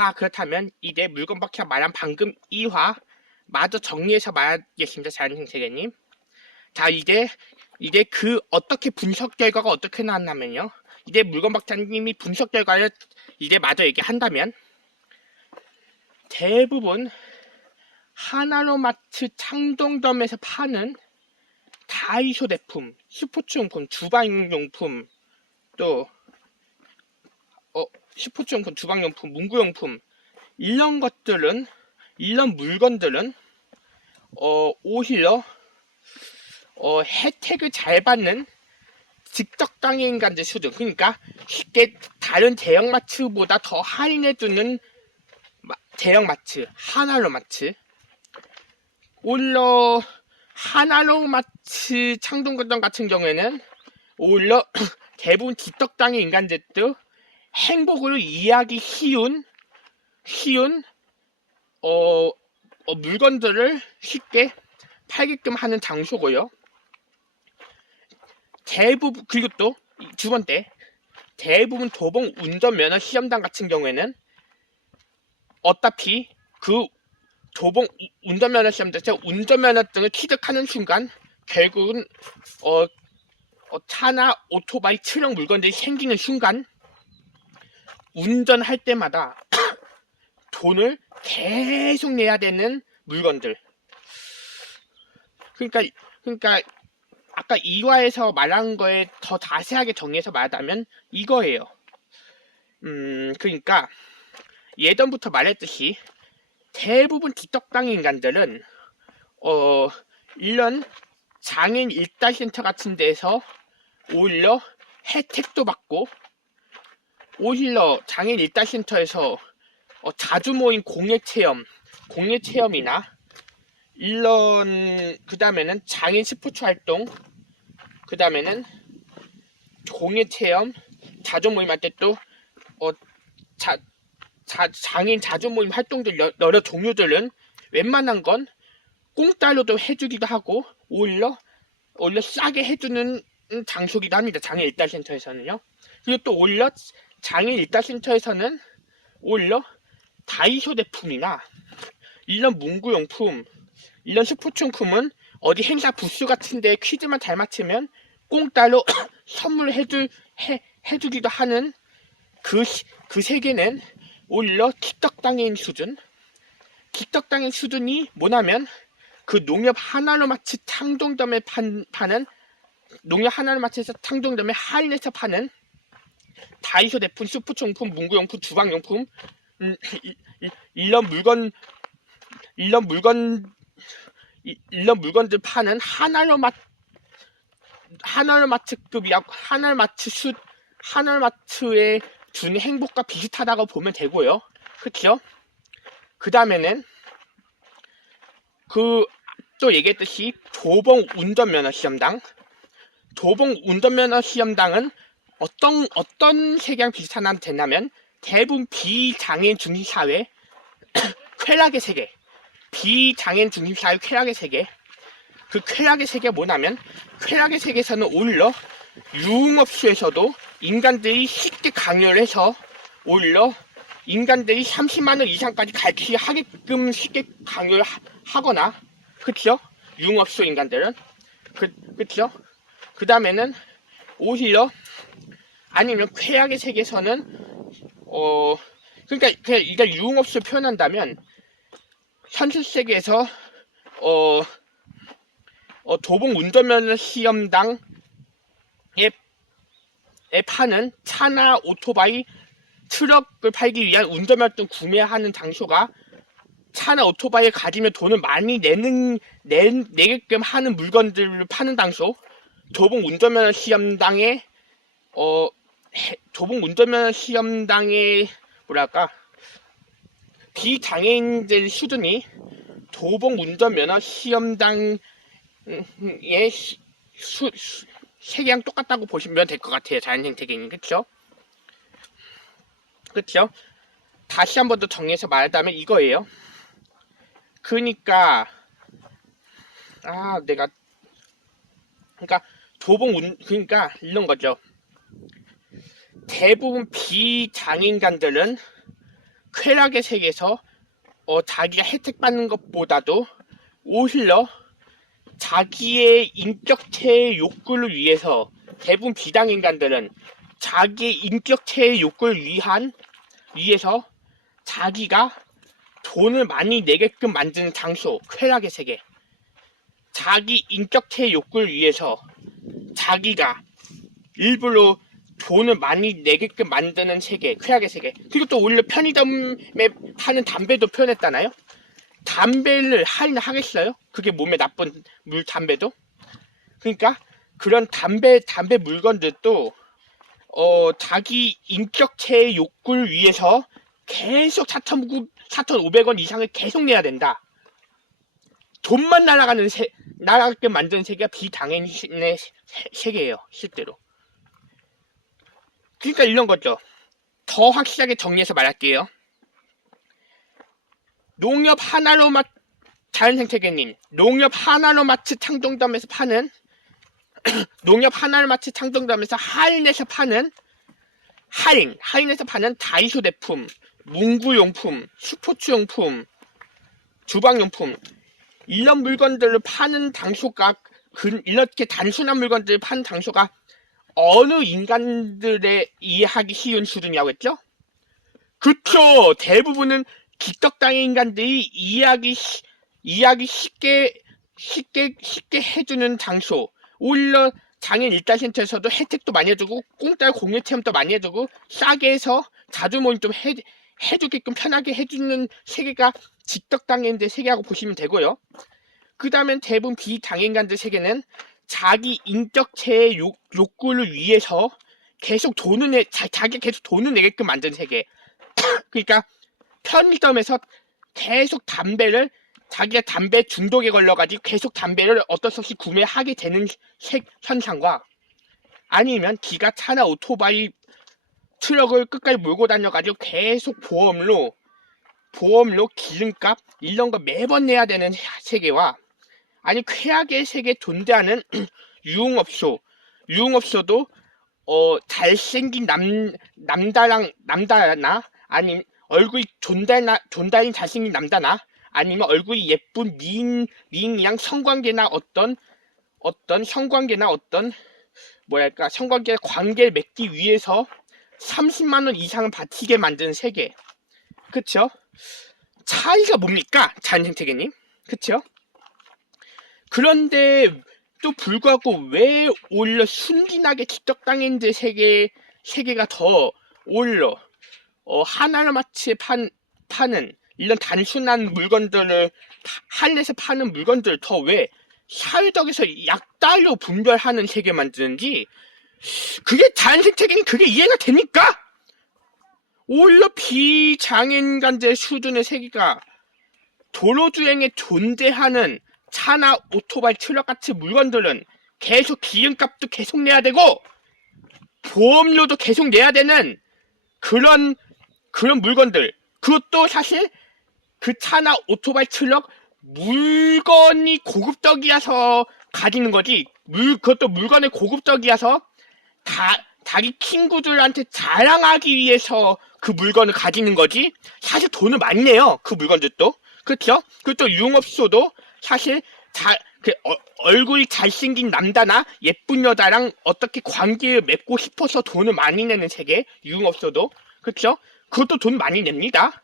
자, 그렇다면 이제 물건박형 말한 방금 이화 마저 정리해서 말하겠습니다. 자연생태계님. 자, 이제 그 어떻게 분석 결과가 어떻게 나왔냐면요. 이제 물건박사님이 분석 결과를 이제 마저 얘기한다면 대부분 하나로마트 창동점에서 파는 다이소 제품, 스포츠용품, 주방용품, 또 스포츠용품, 주방용품, 문구용품 이런 것들은 이런 물건들은 오히려 혜택을 잘 받는 직접당의 인간들 수준, 그러니까 쉽게 다른 대형마트보다 더 할인해주는 대형마트, 하나로마트. 오히려 하나로마트 창동거점 같은 경우에는 오히려 대부분 직접당의 인간들도 행복으로 이해하기 쉬운 물건들을 쉽게 팔게끔 하는 장소고요. 대부분, 그리고 또 두 번째, 대부분 도봉 운전면허 시험장 같은 경우에는 어차피 그 도봉 운전면허 시험장에서 운전면허증을 취득하는 순간 결국은 차나 오토바이, 트럭 물건들이 생기는 순간 운전할 때마다 돈을 계속 내야 되는 물건들. 그러니까 아까 2화에서 말한 거에 더 자세하게 정리해서 말하자면 이거예요. 그러니까 예전부터 말했듯이 대부분 뒷덕당의 인간들은 이런 장애인 일자센터 같은 데서 오히려 혜택도 받고, 오히려 장애인 일자센터에서 자주 모인 공예체험이나 이런, 그 다음에는 장애인 스포츠 활동, 그 다음에는 공예체험, 자주 모임할 때 또 장애인 자주 모임 활동들 여러 종류들은 웬만한 건 공짜로도 해주기도 하고 오히려 싸게 해주는 장소기도 합니다. 장애인 일자센터에서는요. 그리고 또 오히려 장애인 일자센터에서는 오히려 다이소 제품이나 이런 문구용품, 이런 스포츠용품은 어디 행사 부스 같은데 퀴즈만 잘 맞히면 공짜로 선물해주기도 하는 그 세계는 오히려 틱떡당인 수준이 뭐냐면 그 농협 하나로마트 창동점에 파는 농협 하나로마트에서 창동점에 할인해서 파는 다이소 제품, 스포츠용품, 문구용품, 주방용품 이런 물건들 파는 하나로마트급이야. 하나로마트에 주는 행복과 비슷하다고 보면 되고요. 그쵸? 그 다음에는 또 얘기했듯이 도봉 운전면허 시험당은 어떤 세계랑 비슷하나 되냐면 대부분 비장애인 중심 사회 쾌락의 세계, 비장애인 중심 사회 쾌락의 세계. 그 쾌락의 세계가 뭐냐면 쾌락의 세계에서는 오히려 유흥업소에서도 인간들이 쉽게 강요를 해서 오히려 인간들이 30만원 이상까지 갈취하게끔 쉽게 강요를 하거나, 그쵸? 유흥업소 인간들은 그쵸? 그 다음에는 오히려 아니면 쾌락의 세계에서는 그러니까 이걸 유흥업소 표현한다면 현실 세계에서 도봉 운전면허 시험당에 파는 차나 오토바이, 트럭을 팔기 위한 운전면허증 구매하는 장소가 차나 오토바이를 가지면 돈을 많이 내게끔 하는 물건들을 파는 장소, 도봉 운전면허 시험당의 뭐랄까 비장애인들 수준이 도봉 운전면허 시험당의 세계랑 똑같다고 보시면 될 것 같아요. 자연생태계님, 그쵸? 다시 한 번 더 정리해서 말하자면 이거예요. 그러니까 그러니까 이런 거죠. 대부분 비장애인간들은 쾌락의 세계에서 자기가 혜택받는 것보다도 오히려 자기의 인격체의 욕구를 위해서 대부분 비당인간들은 자기의 인격체의 욕구를 위해서 자기가 돈을 많이 내게끔 만드는 장소, 쾌락의 세계. 자기 인격체의 욕구를 위해서 자기가 일부러 돈을 많이 내게끔 만드는 세계, 쾌락의 세계. 그리고 또 오히려 편의점에 파는 담배도 표현했잖아요. 담배를 할인하겠어요? 그게 몸에 나쁜 담배도? 그러니까 그런 담배 물건들도 자기 인격체의 욕구를 위해서 계속 4,500원 이상을 계속 내야 된다. 돈만 날아가게 만드는 세계가 비당연의 세계예요, 실제로. 그러니까 이런 거죠. 더 확실하게 정리해서 말할게요. 농협 자연생태계님, 농협 하나로마트 창동점에서 파는 농협 하나로마트 창동점에서 할인해서 파는 다이소 제품, 문구용품, 스포츠용품, 주방용품 이런 물건들을 파는 장소가 이렇게 단순한 물건들을 파는 장소가 어느 인간들의 이해하기 쉬운 수준이라고 했죠? 그쵸. 대부분은 기떡당의 인간들이 이해하기 쉽게 해주는 장소. 오히려 장애인 일자센터에서도 혜택도 많이 해주고 공짜로 공예 체험도 많이 해주고 싸게 해서 자주 모임 좀 해주게끔 편하게 해주는 세계가 직덕당인들 세계라고 보시면 되고요. 그 다음엔 대부분 비당인간들 세계는 자기 인격체의 욕구를 위해서 계속 자기가 계속 돈을 내게끔 만든 세계. 그러니까 편의점에서 계속 자기가 담배 중독에 걸려가지고 계속 담배를 어쩔 수 없이 구매하게 되는 현상과 아니면 기가 차나 오토바이 트럭을 끝까지 몰고 다녀가지고 계속 보험료 기름값 이런 거 매번 내야 되는 세계와 아니 쾌락의 세계에 존재하는 유흥업소도 잘생긴 남자나 아니면 얼굴이 존달인 잘생긴 남자나 아니면 얼굴이 예쁜 미인이랑 성관계나 성관계 관계를 맺기 위해서 30만원 이상을 바치게 만드는 세계. 그쵸? 차이가 뭡니까? 자연생태계님? 그쵸? 그런데 또 불구하고 왜 오히려 순진하게 직접당인들 세계가 더 오히려 하나로마트에 파는 이런 단순한 물건들을 할인해서 파는 물건들을 더 왜 사회적에서 약달로 분별하는 세계 만드는지 그게 자연생태계는 그게 이해가 됩니까? 오히려 비장애인간들 수준의 세계가 도로주행에 존재하는 차나 오토바이 트럭 같은 물건들은 계속 기름값도 계속 내야 되고 보험료도 계속 내야 되는 그런 물건들. 그것도 사실 그 차나 오토바이 트럭 물건이 고급적이어서 가지는 거지. 그것도 물건이 고급적이어서 자기 친구들한테 자랑하기 위해서 그 물건을 가지는 거지. 사실 돈을 많이 내요. 그 물건들도. 그렇죠? 그리고 또 유흥업소도 사실 얼굴이 잘생긴 남자나 예쁜 여자랑 어떻게 관계를 맺고 싶어서 돈을 많이 내는 세계. 유흥업소도. 그렇죠? 그것도 돈 많이 냅니다.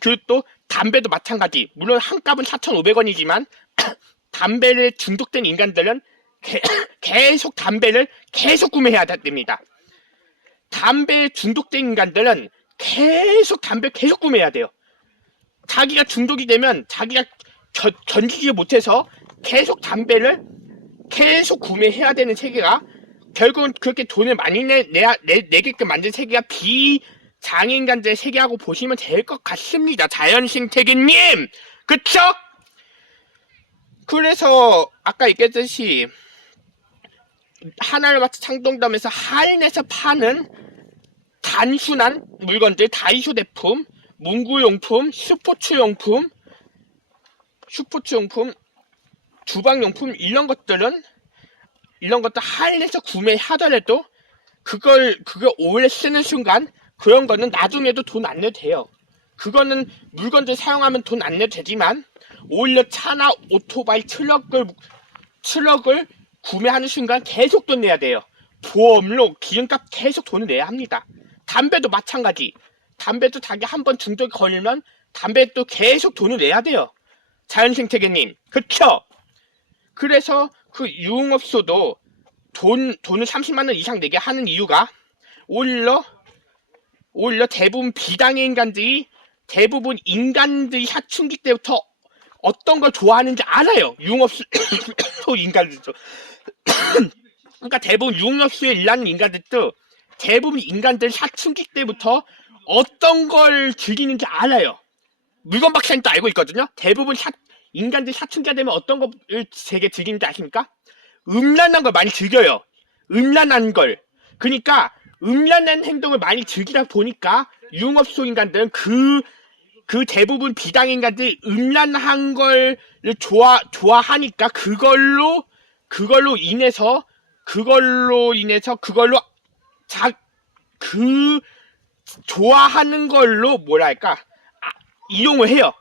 그리고 또 담배도 마찬가지. 물론 한 값은 4,500원이지만 담배를 중독된 인간들은 계속 담배를 계속 구매해야 됩니다. 담배에 중독된 인간들은 계속 담배 계속 구매해야 돼요. 자기가 중독이 되면 자기가 견디지 못해서 계속 담배를 계속 구매해야 되는 세계가 결국은 그렇게 돈을 많이 내게끔 만든 세계가 비장애인간들의 세계라고 보시면 될 것 같습니다. 자연생태계님! 그쵸? 그래서 아까 얘기했듯이 하나로마트 창동점에서 할인해서 파는 단순한 물건들, 다이소 제품, 문구용품, 스포츠용품, 주방용품 이런 것들 할인해서 구매하더라도 그걸 오래 쓰는 순간 그런 거는 나중에도 돈 안 내도 돼요. 그거는 물건들 사용하면 돈 안 내도 되지만 오히려 차나 오토바이 트럭을 구매하는 순간 계속 돈 내야 돼요. 보험료, 기름값 계속 돈을 내야 합니다. 담배도 마찬가지. 담배도 자기 한번 중독에 걸리면 담배도 계속 돈을 내야 돼요. 자연생태계님, 그쵸? 그래서 그 유흥업소도 돈을 30만 원 이상 내게 하는 이유가 오히려 대부분 비당의 인간들이 사춘기 때부터 어떤 걸 좋아하는지 알아요. 유흥업소 인간들도. 그러니까 대부분 유흥업소에 일하는 인간들도 대부분 인간들 사춘기 때부터 어떤 걸 즐기는지 알아요. 물건 박사님도 알고 있거든요. 대부분 인간들 사춘기가 되면 어떤 걸 되게 즐기는지 아십니까? 음란한 걸 많이 즐겨요. 음란한 걸. 그러니까 음란한 행동을 많이 즐기다 보니까 유흥업소 인간들은 그 대부분 비당 인간들이 음란한 걸 좋아하니까 그걸로 인해서 좋아하는 걸로 뭐랄까 이용을 해요.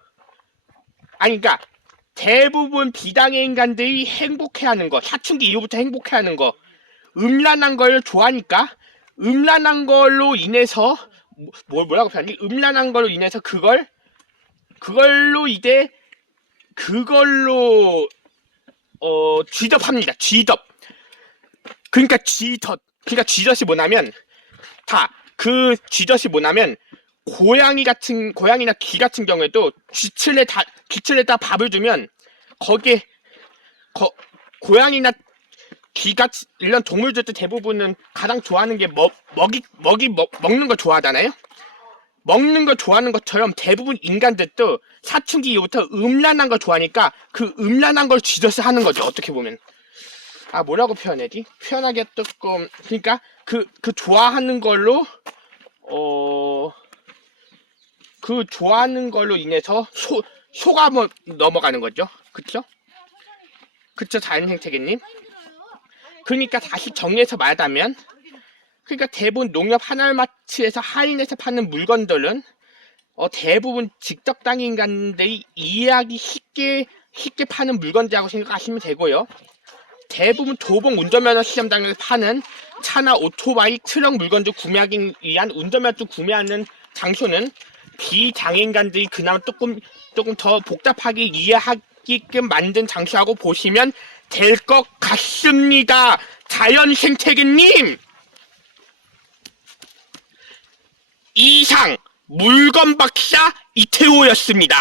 아니 그러니까 대부분 비당의 인간들이 행복해하는 거, 사춘기 이후부터 행복해하는 거, 음란한 걸 좋아하니까 음란한 걸로 인해서 뭐라고 표현하지? 음란한 걸로 인해서 그걸로 쥐접합니다. 쥐접. 그러니까 쥐젖이 뭐냐면 고양이나 쥐 같은 경우에도 귀틀에다 밥을 주면 거기에 고양이나 쥐같이 이런 동물들도 대부분은 가장 좋아하는 게 먹는 거 좋아하잖아요. 먹는 거 좋아하는 것처럼 대부분 인간들도 사춘기 이후부터 음란한 걸 좋아하니까 그 음란한 걸 쥐젖을 하는 거죠. 어떻게 보면. 뭐라고 표현하지? 표현하기가 조금, 그러니까 그 좋아하는 걸로 인해서 소가 넘어가는 거죠. 그쵸? 자연생태계님? 그러니까 다시 정리해서 말하자면, 그러니까 대부분 농협 하나마트에서 할인해서 파는 물건들은 대부분 직접당 인간들이 이해하기 쉽게 파는 물건이라고 생각하시면 되고요. 대부분 도봉 운전면허 시험장에서 파는 차나 오토바이, 트럭 물건들 구매하기 위한 운전면허증 구매하는 장소는 비장애인간들이 그나마 조금 더 복잡하게 이해하게끔 만든 장소라고 보시면 될 것 같습니다. 자연생태계님! 이상 물건박사 이태호였습니다.